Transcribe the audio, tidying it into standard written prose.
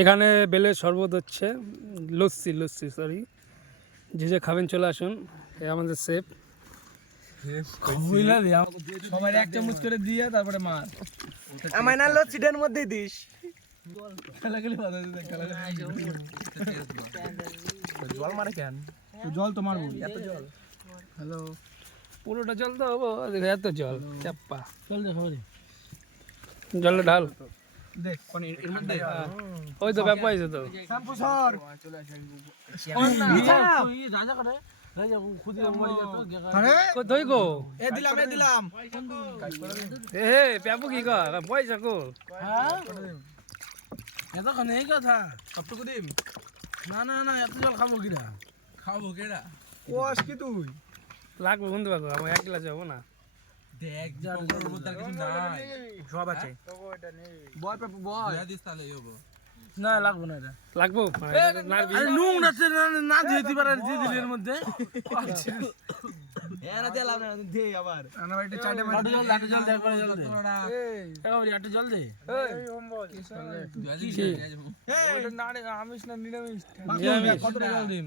এখানে বেলের শরবত হচ্ছে, লস্যি সরি। যে খাবেন চলে আসুন, এ আমাদের শেফ। সবাই এক চামচ করে দিয়ে তারপরে মার। আমায় না লস্যিটার মধ্যেই দিস। জল মারে কেন? জল তো মারবো, এত জল। হ্যালো, পুরোটা জল তো হবো, এত জল চাপ্পা। জল দে সবাই। জলটা ঢাল, দেখ এর মধ্যে ওই তো ব্যাপার আছে তো। শ্যাম্পু সর। রাজা করে রাজা খুদি মরি যেত। আরে দই গো, এ দিলাম। এ প্যাপু কি কর পয়সা কো? হ্যাঁ এতক্ষণ এই কথা সবটুকু দিম। না এত জল খাবো কেডা? কোয়াস কি তুই? লাগবো বন্ধু বাবু, আমার 1 গ্লাস যাবো না। দেখ যা ওর মধ্যে কিছু নাই, সব আছে। বয় পেপু বয়। না লাগবো না এটা। লাগবো আরে নুন আছে না দিতে পারে দিদির এর মধ্যে। এরা দিলাম না দে আবার। আনা ভাই এটা চাটে মার। আটু জল দে করে জল দে। এই আটু জল দে। এই হোমবল কি ওটা না আমিষ না নিরামিষ। কত জল দিম?